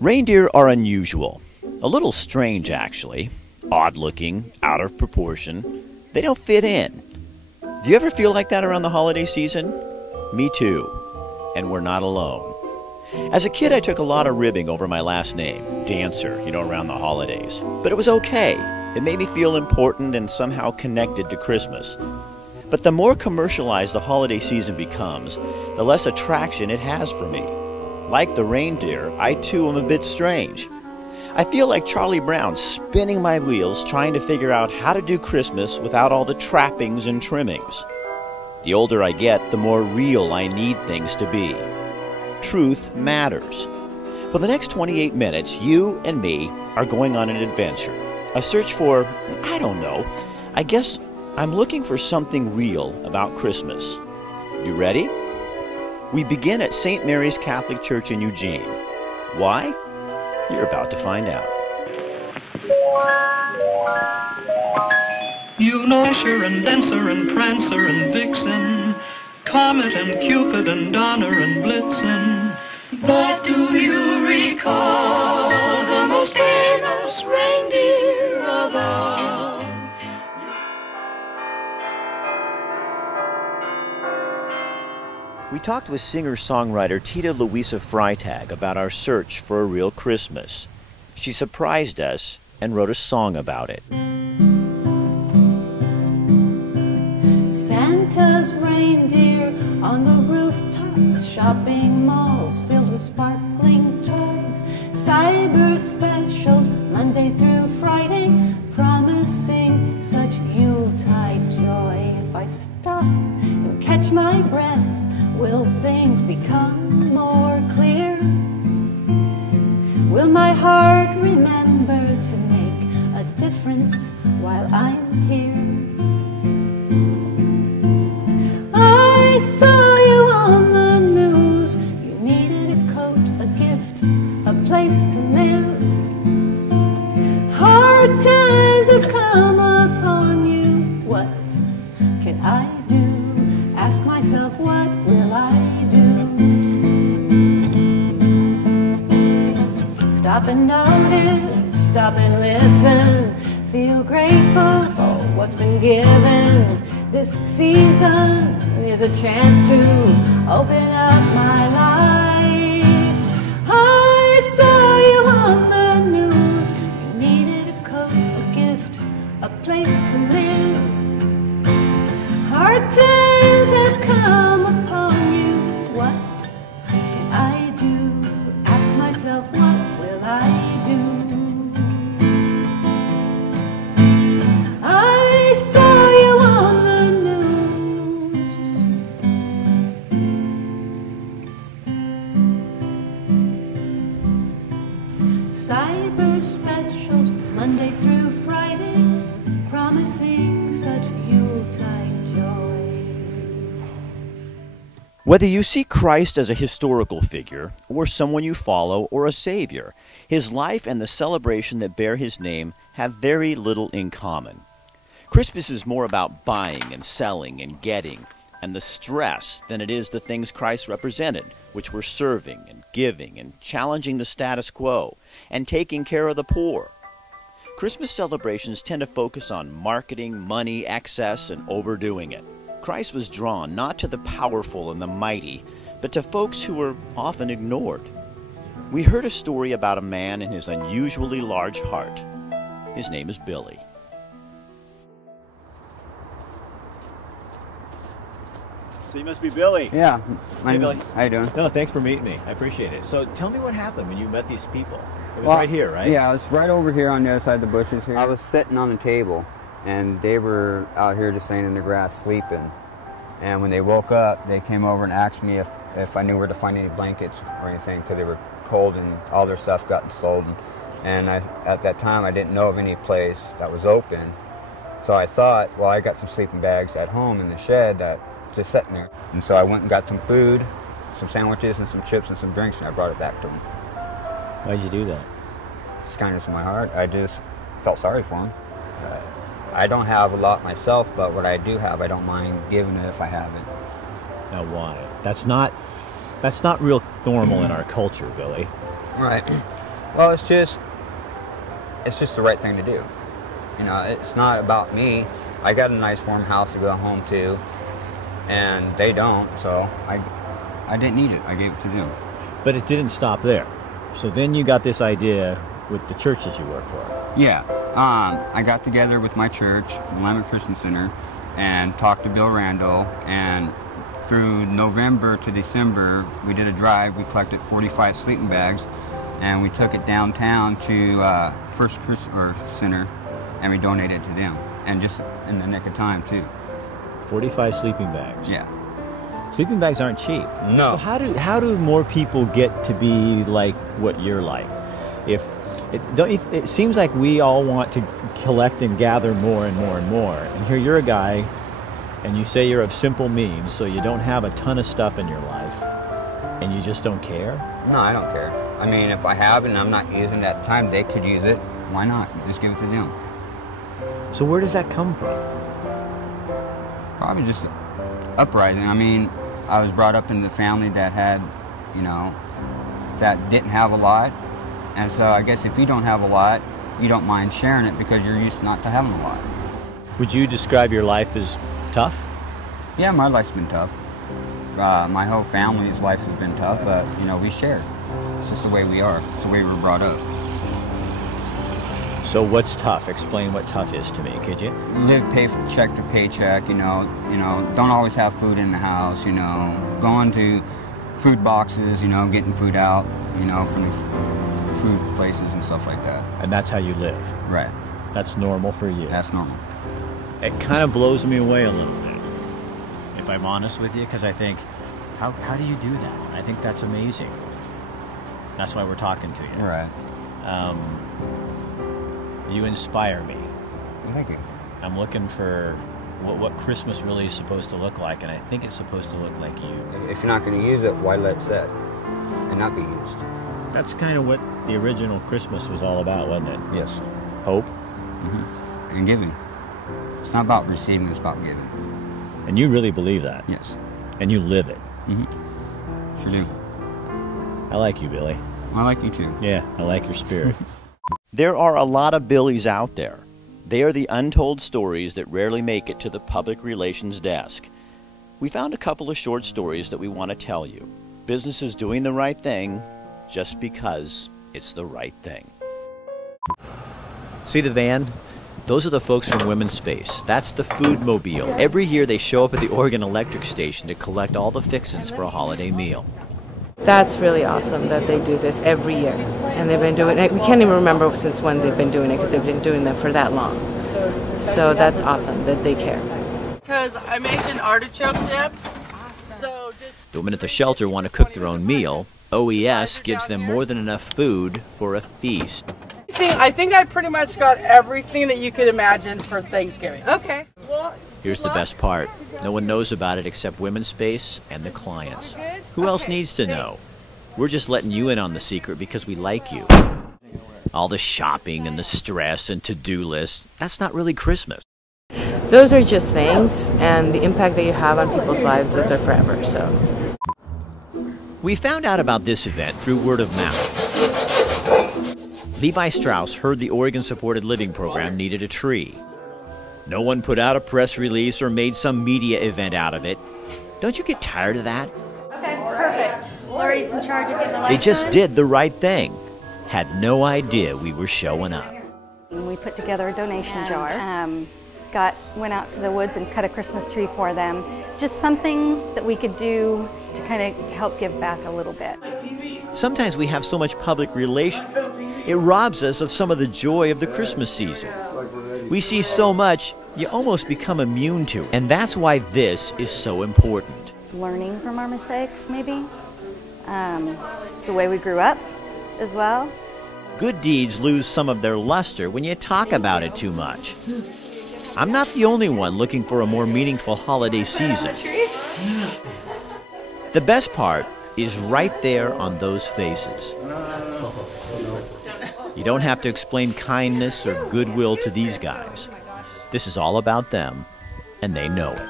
Reindeer are unusual. A little strange, actually. Odd-looking, out of proportion. They don't fit in. Do you ever feel like that around the holiday season? Me too. And we're not alone. As a kid, I took a lot of ribbing over my last name, Dancer, around the holidays. But it was okay. It made me feel important and somehow connected to Christmas. But the more commercialized the holiday season becomes, the less attraction it has for me. Like the reindeer, I too am a bit strange. I feel like Charlie Brown spinning my wheels trying to figure out how to do Christmas without all the trappings and trimmings. The older I get, the more real I need things to be. Truth matters. For the next 28 minutes, you and me are going on an adventure. A search for, I don't know, I guess I'm looking for something real about Christmas. You ready? We begin at St. Mary's Catholic Church in Eugene. Why? You're about to find out. You know Dasher and Dancer and Prancer and Vixen, Comet and Cupid and Donner and Blitzen. But do you recall the most famous reindeer of all? We talked with singer-songwriter Tita Louisa Freitag about our search for a real Christmas. She surprised us and wrote a song about it. Santa's reindeer on the rooftop, shopping malls filled with sparkling toys, cyber specials Monday through Friday, promising such Yuletide joy. If I stop and catch my breath, will things become more clear? Will my heart remember to make a difference while I'm here? I saw you on the news. You needed a coat, a gift, a place to live. Hard times have come upon you. What can I do? Ask myself, what will I do? Stop and notice, stop and listen. Feel grateful for what's been given. This season is a chance to open up my life. I saw you on the news. You needed a coat, a gift, a place to live. Hard times have come upon you. What can I do? Ask myself, what will I do? I saw you on the news. Cyber specials Monday through Friday, promising such Yuletide joy. Whether you see Christ as a historical figure, or someone you follow, or a savior, his life and the celebration that bear his name have very little in common. Christmas is more about buying and selling and getting, and the stress than it is the things Christ represented, which were serving and giving and challenging the status quo and taking care of the poor. Christmas celebrations tend to focus on marketing, money, excess, and overdoing it. Christ was drawn not to the powerful and the mighty, but to folks who were often ignored. We heard a story about a man and his unusually large heart. His name is Billy. So you must be Billy. Yeah. Hey, Billy. How you doing? No, thanks for meeting me. I appreciate it. So tell me what happened when you met these people. It was right here, right? Yeah, I was right over here on the other side of the bushes here. I was sitting on the table, and they were out here just laying in the grass sleeping. And when they woke up, they came over and asked me if I knew where to find any blankets or anything, because they were cold and all their stuff gotten stolen. And at that time, I didn't know of any place that was open. So I thought, well, I got some sleeping bags at home in the shed that just sitting there. And so I went and got some food, some sandwiches and some chips and some drinks, and I brought it back to them. Why'd you do that? It's kindness in my heart. I just felt sorry for them. I don't have a lot myself, but what I do have, I don't mind giving it if I have it. Now why? That's not real normal in our culture, Billy. Right. Well, it's just the right thing to do. You know, it's not about me. I got a nice warm house to go home to, and they don't, so I didn't need it. I gave it to them. But it didn't stop there. So then you got this idea with the church that you work for. Yeah. I got together with my church, Lima Christian Center, and talked to Bill Randall, and through November to December, we did a drive. We collected 45 sleeping bags, and we took it downtown to First Christian Center, and we donated it to them, and just in the nick of time, too. 45 sleeping bags. Yeah. Sleeping bags aren't cheap. No. So how do more people get to be like what you're like? It seems like we all want to collect and gather more and more and more. And here you're a guy, and you say you're of simple means, so you don't have a ton of stuff in your life, and you just don't care? No, I don't care. I mean, if I have it and I'm not using it at the time, they could use it. Why not? Just give it to them. So where does that come from? Probably just uprising. I mean, I was brought up in the family that had, you know, that didn't have a lot. And so I guess if you don't have a lot, you don't mind sharing it because you're used not to having a lot. Would you describe your life as tough? Yeah, my life's been tough. My whole family's life has been tough, but, you know, we share. It's just the way we are. It's the way we were brought up. So what's tough? Explain what tough is to me, could you? Live check to paycheck, you know, don't always have food in the house, you know, going to food boxes, you know, getting food out, you know, from food places and stuff like that. And that's how you live? Right. That's normal for you? That's normal. It kind of blows me away a little bit, if I'm honest with you, because I think, how do you do that? I think that's amazing. That's why we're talking to you. Right. You inspire me. Well, thank you. I'm looking for what Christmas really is supposed to look like, and I think it's supposed to look like you. If you're not going to use it, why let it sit and not be used? That's kind of what the original Christmas was all about, wasn't it? Yes. Hope. Mm-hmm. And giving. It's not about receiving, it's about giving. And you really believe that? Yes. And you live it? Mm-hmm. Sure do. I like you, Billy. I like you too. Yeah, I like your spirit. There are a lot of Billies out there. They are the untold stories that rarely make it to the public relations desk. We found a couple of short stories that we want to tell you. Businesses doing the right thing just because it's the right thing. See the van? Those are the folks from Women's Space. That's the food mobile. Every year they show up at the Oregon Electric Station to collect all the fixins for a holiday meal. That's really awesome that they do this every year. And they've been doing it, we can't even remember since when they've been doing it because they've been doing that for that long. So that's awesome that they care. Because I make an artichoke dip, so just... The women at the shelter want to cook their own meal. OES gives them more than enough food for a feast. I think I pretty much got everything that you could imagine for Thanksgiving. Okay. Well, Here's the best part. No one knows about it except Women's Space and the clients. Who else needs to know? We're just letting you in on the secret because we like you. All the shopping and the stress and to-do lists, that's not really Christmas. Those are just things, and the impact that you have on people's lives, those are forever, so. We found out about this event through word of mouth. Levi Strauss heard the Oregon Supported Living Program needed a tree. No one put out a press release or made some media event out of it. Don't you get tired of that? Okay, perfect. Lori's in charge of getting the lights They just on. did the right thing. Had no idea we were showing up. We put together a donation jar. Went out to the woods and cut a Christmas tree for them. Just something that we could do to kind of help give back a little bit. Sometimes we have so much public relation, it robs us of some of the joy of the Christmas season. We see so much, you almost become immune to it. And that's why this is so important. Learning from our mistakes, maybe. The way we grew up as well. Good deeds lose some of their luster when you talk about it too much. I'm not the only one looking for a more meaningful holiday season. The best part is right there on those faces. You don't have to explain kindness or goodwill to these guys. This is all about them, and they know it.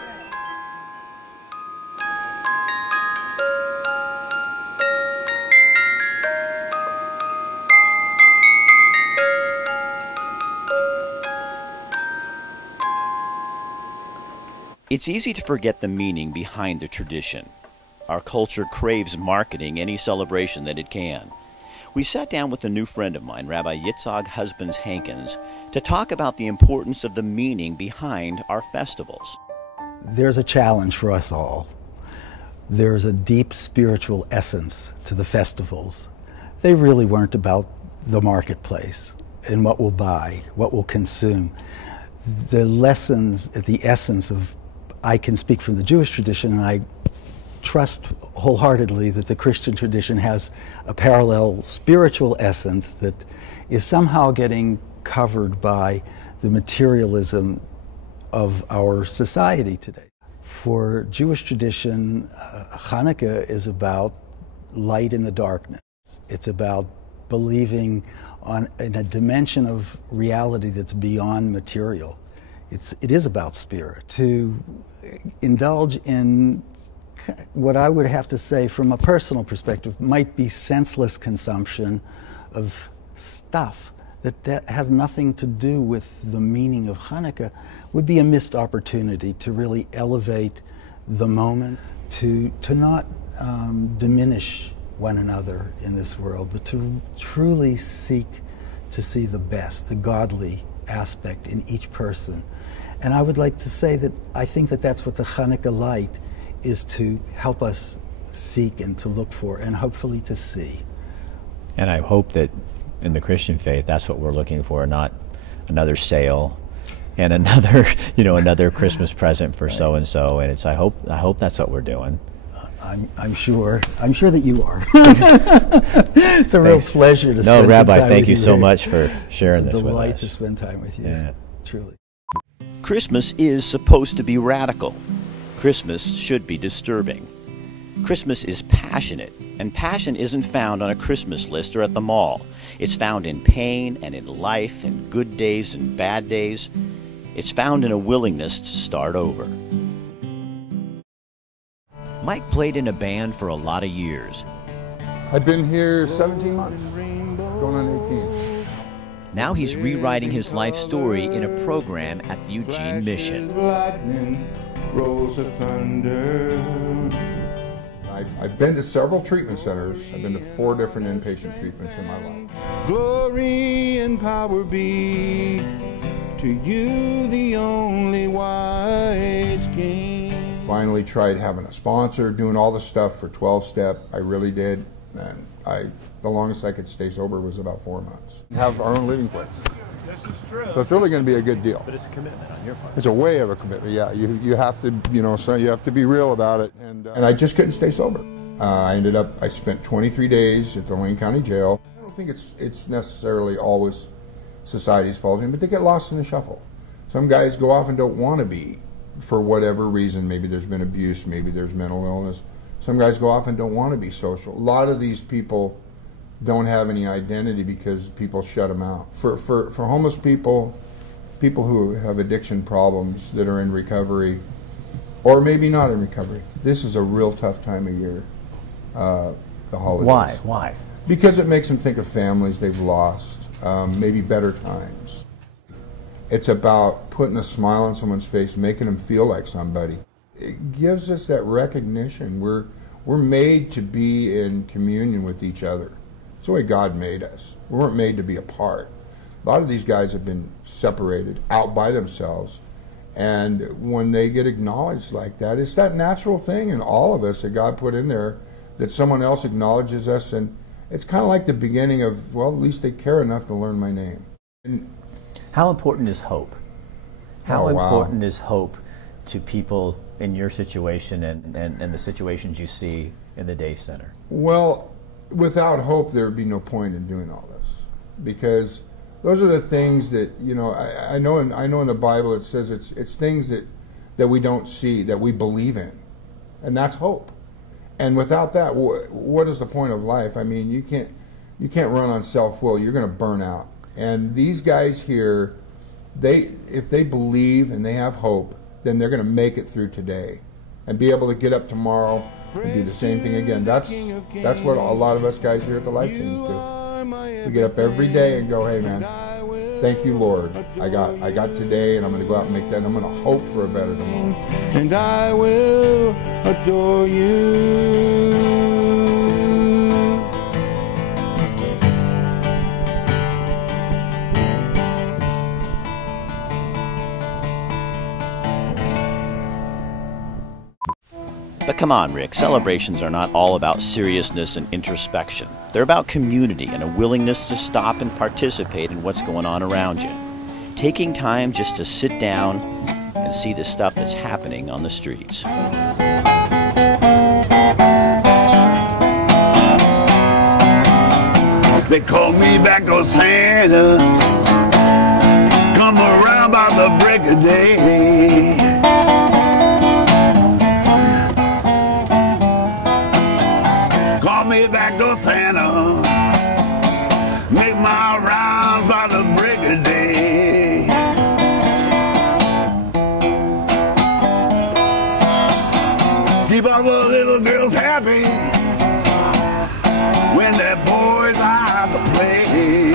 It's easy to forget the meaning behind the tradition. Our culture craves marketing any celebration that it can. We sat down with a new friend of mine, Rabbi Yitzhak Husbands Hankins, to talk about the importance of the meaning behind our festivals. There's a challenge for us all. There's a deep spiritual essence to the festivals. They really weren't about the marketplace and what we'll buy, what we'll consume. The lessons, the essence of, I can speak from the Jewish tradition, and I trust wholeheartedly that the Christian tradition has a parallel spiritual essence that is somehow getting covered by the materialism of our society today. For Jewish tradition, Hanukkah is about light in the darkness. It's about believing in a dimension of reality that's beyond material. It is about spirit. To indulge in what I would have to say from a personal perspective might be senseless consumption of stuff that has nothing to do with the meaning of Hanukkah would be a missed opportunity to really elevate the moment, to not diminish one another in this world, but to truly seek to see the best, the godly aspect in each person. And I would like to say that I think that that's what the Hanukkah light is to help us seek and to look for and hopefully to see. And I hope that in the Christian faith, that's what we're looking for, not another sale and another, another Christmas present for so and so. And I hope that's what we're doing. I'm sure that you are. It's a real pleasure to spend some time Rabbi, with thank you so today. much for sharing this with us. It's a delight to spend time with you. Yeah. Truly. Christmas is supposed to be radical. Christmas should be disturbing. Christmas is passionate, and passion isn't found on a Christmas list or at the mall. It's found in pain and in life, in good days and bad days. It's found in a willingness to start over. Mike played in a band for a lot of years. I've been here 17 months, going on 18. Now he's rewriting his life story in a program at the Eugene Mission. Rolls of thunder. I've been to several treatment centers. I've been to 4 different inpatient treatments in my life. Glory and power be to you, the only wise King. Finally tried having a sponsor, doing all the stuff for 12-step. I really did. And the longest I could stay sober was about 4 months. Have our own living place. This is true. So it's really going to be a good deal. But it's a commitment on your part. It's a way of a commitment, yeah. You have to, so you have to be real about it. And I just couldn't stay sober. I spent 23 days at the Wayne County Jail. I don't think it's necessarily always society's fault, but they get lost in the shuffle. Some guys go off and don't want to be, for whatever reason. Maybe there's been abuse, maybe there's mental illness. Some guys go off and don't want to be social. A lot of these people don't have any identity because people shut them out. For homeless people who have addiction problems that are in recovery, or maybe not in recovery, this is a real tough time of year, the holidays. Why? Because it makes them think of families they've lost, maybe better times. It's about putting a smile on someone's face, making them feel like somebody. It gives us that recognition. We're made to be in communion with each other. It's the way God made us. We weren't made to be apart. A lot of these guys have been separated out by themselves, and when they get acknowledged like that, it's that natural thing in all of us that God put in there, that someone else acknowledges us, and it's kind of like the beginning of, well, at least they care enough to learn my name. And how important is hope? How important is hope to people in your situation and the situations you see in the day center? Well, without hope, there would be no point in doing all this, because those are the things that, I know in the Bible it says it's things that we don't see, that we believe in, and that's hope. And without that, what is the point of life? I mean, you can't run on self-will. You're going to burn out. And these guys here, if they believe and they have hope, then they're going to make it through today and be able to get up tomorrow and do the same thing again. That's what a lot of us guys here at the Life Teams do. We get up every day and go, hey man, thank you, Lord. I got today, and I'm going to go out and make that, and I'm going to hope for a better tomorrow. And I will adore you. But come on, Rick, celebrations are not all about seriousness and introspection. They're about community and a willingness to stop and participate in what's going on around you. Taking time just to sit down and see the stuff that's happening on the streets. They call me back to Santa. Come around by the break of day. Call me back to Santa. Make my rounds by the break of day. Keep all the little girls happy when their boys are out to play.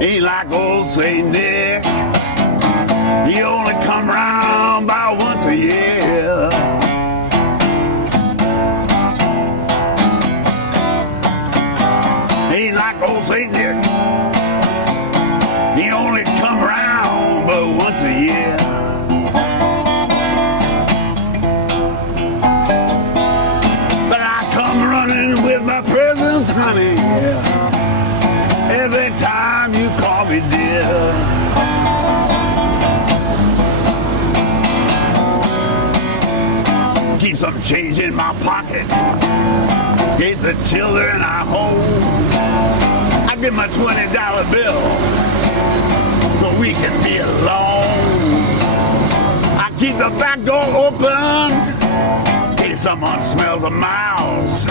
Ain't like old Saint Nick. He only come round by once a year. Ain't like old Saint Nick. He only come round but once a year. But I come running with my presents, honey, every time you call me dear. Keep some change in my pocket in case the children are home. I give my $20 bill so we can be alone. I keep the back door open in case someone smells a mouse.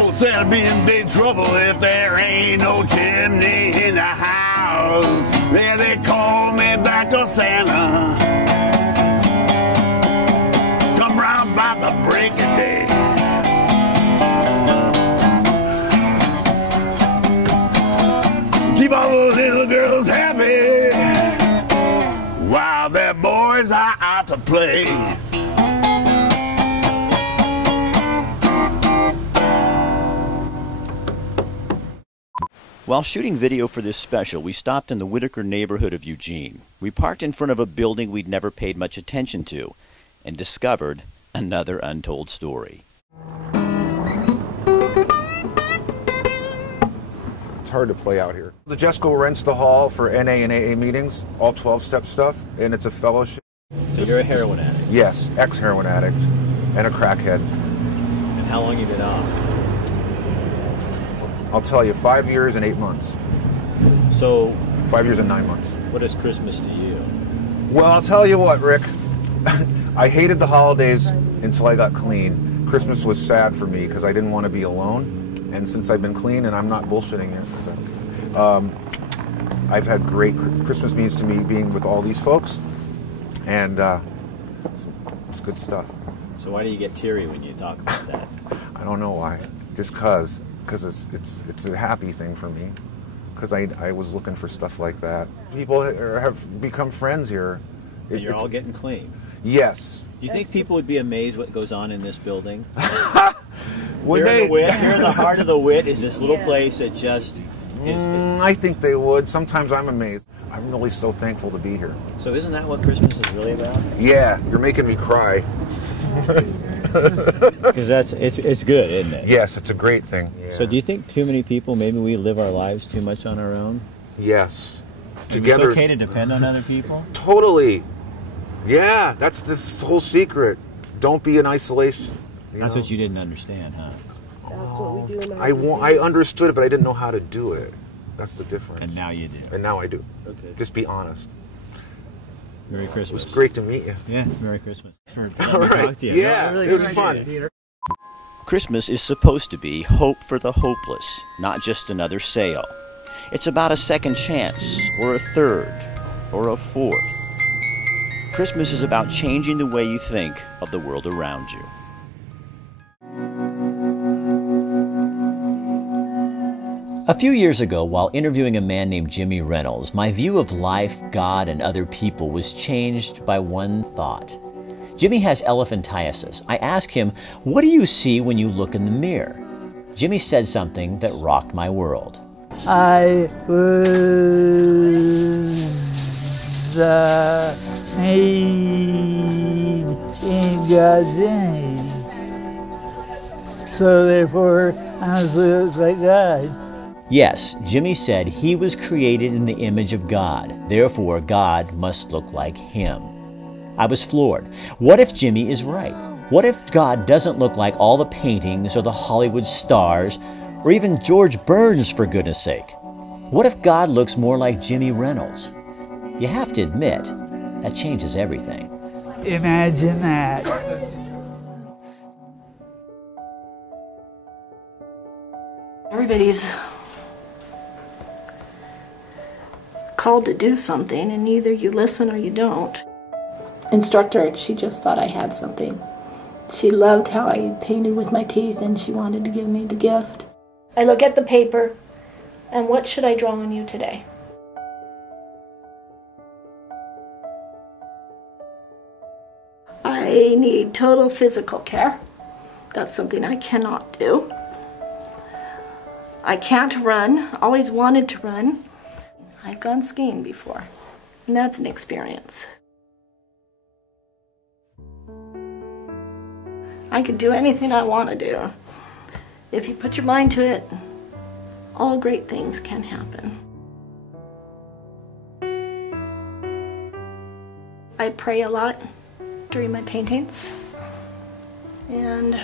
Oh, Santa be in big trouble if there ain't no chimney in the house. There they call me back to Santa. By the break of day. Keep all the little girls happy while their boys are out to play. While shooting video for this special, we stopped in the Whitaker neighborhood of Eugene. We parked in front of a building we'd never paid much attention to and discovered another untold story. It's hard to play out here. The Jesco rents the hall for NA and AA meetings, all 12-step stuff, and it's a fellowship. So you're a heroin addict? Yes, ex-heroin addict and a crackhead. And how long have you been off? I'll tell you, 5 years and 8 months. So 5 years and 9 months. What is Christmas to you? Well, I'll tell you what, Rick. I hated the holidays until I got clean. Christmas was sad for me because I didn't want to be alone. And since I've been clean, and I'm not bullshitting you, I've had great Christmas means to me being with all these folks. And it's good stuff. So why do you get teary when you talk about that? I don't know why. Just because it's a happy thing for me. Because I was looking for stuff like that. People have become friends here. And you're all getting clean. Yes. Do you think people would be amazed what goes on in this building? Would they? Here in the heart of the Wit is this little place that just is. I think they would. Sometimes I'm amazed. I'm really so thankful to be here. So isn't that what Christmas is really about? Yeah, you're making me cry. Because it's good, isn't it? Yes, it's a great thing. Yeah. So do you think too many people, maybe we live our lives too much on our own? Yes. Together. It's okay to depend on other people? Totally. Yeah, that's this whole secret. Don't be in isolation. That's what you didn't understand, huh? That's what we do. I understood it, but I didn't know how to do it. That's the difference. And now you do. And now I do. Okay. Just be honest. Merry Christmas. It was great to meet you. Yeah, it's Merry Christmas. All right. Yeah, it was fun. Christmas is supposed to be hope for the hopeless, not just another sale. It's about a second chance, or a third, or a fourth. Christmas is about changing the way you think of the world around you. A few years ago, while interviewing a man named Jimmy Reynolds, my view of life, God, and other people was changed by one thought. Jimmy has elephantiasis. I asked him, "What do you see when you look in the mirror?" Jimmy said something that rocked my world. I was made in God's image, so therefore I must look like God. Yes, Jimmy said he was created in the image of God. Therefore, God must look like him. I was floored. What if Jimmy is right? What if God doesn't look like all the paintings or the Hollywood stars or even George Burns, for goodness sake? What if God looks more like Jimmy Reynolds? You have to admit, that changes everything. Imagine that. Everybody's called to do something, and either you listen or you don't. Instructor, she just thought I had something. She loved how I painted with my teeth, and she wanted to give me the gift. I look at the paper, and what should I draw on you today? I need total physical care. That's something I cannot do. I can't run, always wanted to run. I've gone skiing before, and that's an experience. I could do anything I want to do. If you put your mind to it, all great things can happen. I pray a lot during my paintings. And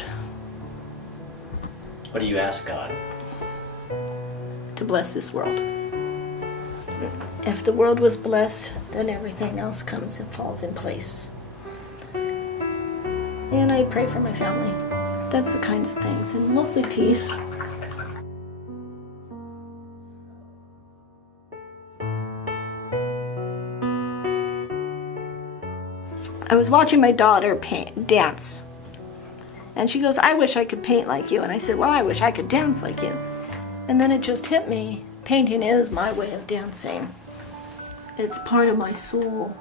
what do you ask God? To bless this world. If the world was blessed, then everything else comes and falls in place. And I pray for my family. That's the kinds of things, and mostly peace. I was watching my daughter dance, and she goes, "I wish I could paint like you." And I said, "Well, I wish I could dance like you." And then it just hit me. Painting is my way of dancing. It's part of my soul.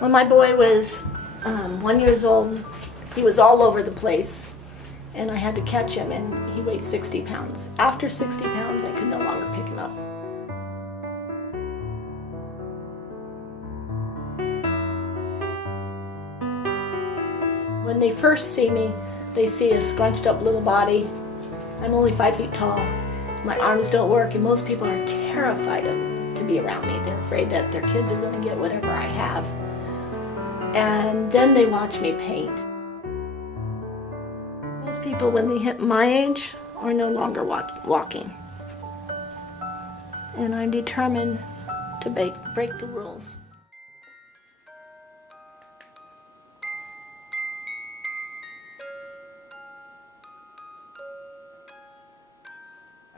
When my boy was 1 year old, he was all over the place, and I had to catch him, and he weighed 60 pounds. After 60 pounds, I could no longer pick him up. When they first see me, they see a scrunched up little body. I'm only 5 feet tall. My arms don't work, and most people are terrified to be around me. They're afraid that their kids are going to get whatever I have. And then they watch me paint. Most people, when they hit my age, are no longer walking. And I'm determined to break the rules.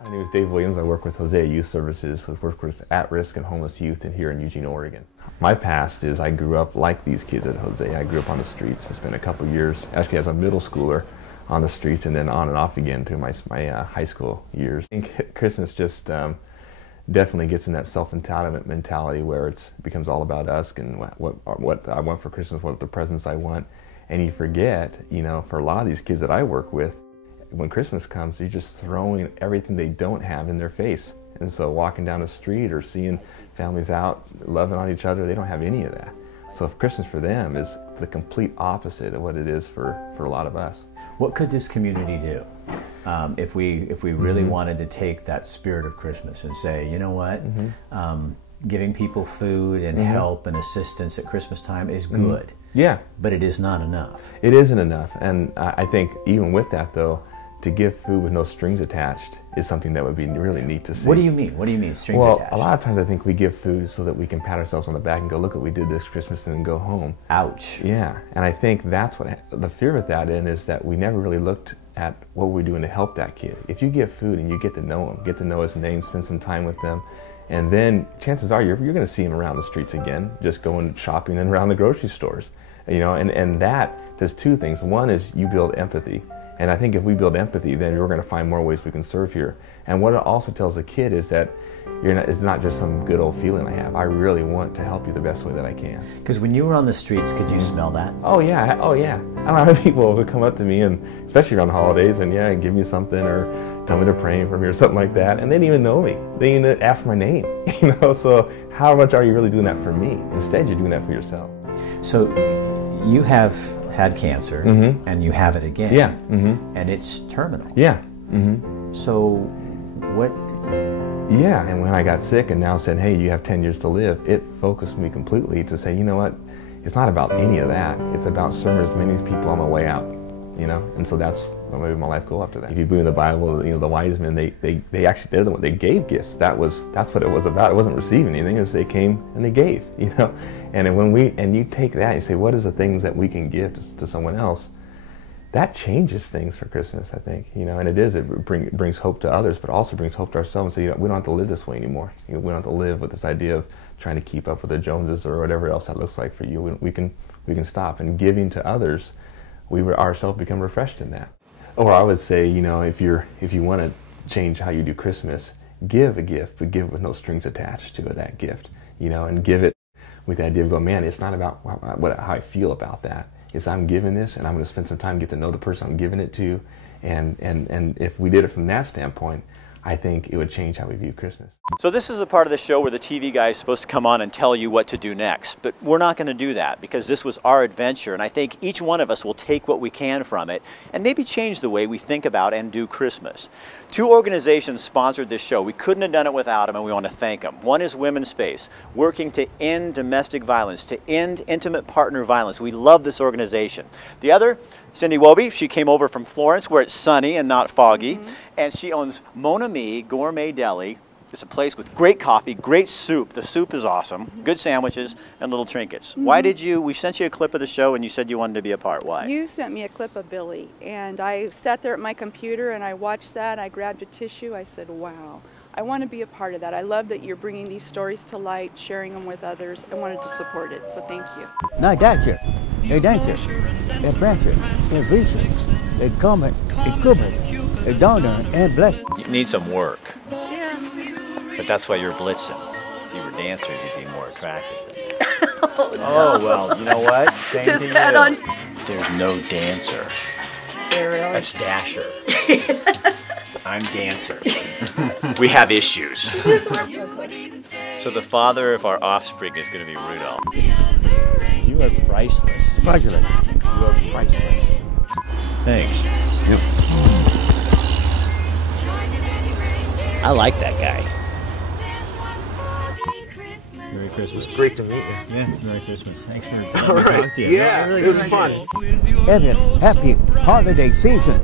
My name is Dave Williams. I work with Hosea Youth Services, which work with at-risk and homeless youth here in Eugene, Oregon. My past is I grew up like these kids at Hosea. I grew up on the streets. I spent a couple years, actually as a middle schooler, on the streets, and then on and off again through my high school years. I think Christmas just definitely gets in that self-entitlement mentality where it becomes all about us and what I want for Christmas, what the presents I want, and you forget, you know, for a lot of these kids that I work with, when Christmas comes, you're just throwing everything they don't have in their face. And so walking down the street or seeing families out loving on each other, they don't have any of that. So if Christmas for them is the complete opposite of what it is for a lot of us. What could this community do if we really wanted to take that spirit of Christmas and say, you know what, giving people food and help and assistance at Christmas time is good. Yeah. But it is not enough. It isn't enough. And I think even with that though, to give food with no strings attached is something that would be really neat to see. What do you mean? What do you mean, strings attached? Well, a lot of times I think we give food so that we can pat ourselves on the back and go, look what we did this Christmas, and then go home. Ouch. Yeah, and I think that's what the fear with that is that we never really looked at what we're doing to help that kid. If you give food and you get to know him, get to know his name, spend some time with them, And then chances are you're going to see them around the streets again, just going shopping and around the grocery stores. And that does two things. One is you build empathy. And I think if we build empathy, then we're going to find more ways we can serve here. And what it also tells a kid is that it's not just some good old feeling I have. I really want to help you the best way that I can. Because when you were on the streets, could you smell that? Oh yeah, oh yeah. A lot of people would come up to me, and especially around the holidays, and give me something or tell me they're praying for me or something like that. And they didn't even know me. They didn't even ask my name. So how much are you really doing that for me? Instead, you're doing that for yourself. So you have had cancer, and you have it again. Yeah. And it's terminal. Yeah. So what? Yeah, and when I got sick and now said, hey, you have 10 years to live, it focused me completely to say, you know what, it's not about any of that. It's about serving as many people on my way out, And so that's maybe my life goal after that. If you believe in the Bible, the wise men, they actually, they're the one, they gave gifts. That's what it was about. It wasn't receiving anything, it was they came and they gave, And when you take that and you say, what is the things that we can give to someone else? That changes things for Christmas, I think, and it brings hope to others, but also brings hope to ourselves. So we don't have to live this way anymore. We don't have to live with this idea of trying to keep up with the Joneses or whatever else that looks like for you. We can stop, and giving to others, we ourselves become refreshed in that. Or I would say, if you want to change how you do Christmas, give a gift, but give it with no strings attached to that gift, and give it with the idea of going, man, it's not about how I feel about that. Is I'm giving this, and I'm going to spend some time get to know the person I'm giving it to, and if we did it from that standpoint, I think it would change how we view Christmas. So this is the part of the show where the TV guy is supposed to come on and tell you what to do next, but we're not going to do that because this was our adventure, and I think each one of us will take what we can from it and maybe change the way we think about and do Christmas. Two organizations sponsored this show. We couldn't have done it without them, and we want to thank them. One is Women's Space, working to end domestic violence, to end intimate partner violence. We love this organization. The other, Cindy Wobie, she came over from Florence where it's sunny and not foggy, and she owns Mon Ami Gourmet Deli. It's a place with great coffee, great soup. The soup is awesome, good sandwiches, and little trinkets. Why did we sent you a clip of the show and you said you wanted to be a part. Why? You sent me a clip of Billy, and I sat there at my computer and I watched that. I grabbed a tissue. I said, wow, I want to be a part of that. I love that you're bringing these stories to light, sharing them with others. I wanted to support it, so thank you. Now dancer, a dancer, a prancer, a preacher, a comet, a cubist, a donor, and bless. You need some work. Yes. But that's why you're blitzing. If you were a dancer, you'd be more attractive. Oh, well, you know what? Same Just to you. that on. There's no dancer. That's Dasher. I'm Dancer. We have issues. So the father of our offspring is going to be Rudolph. You are priceless. Priceless. You are priceless. Thanks. Yep. I like that guy. Merry Christmas. It's great to meet you. Yeah, Merry Christmas. Thanks for All right. Yeah, it was fun. Evan, happy holiday season.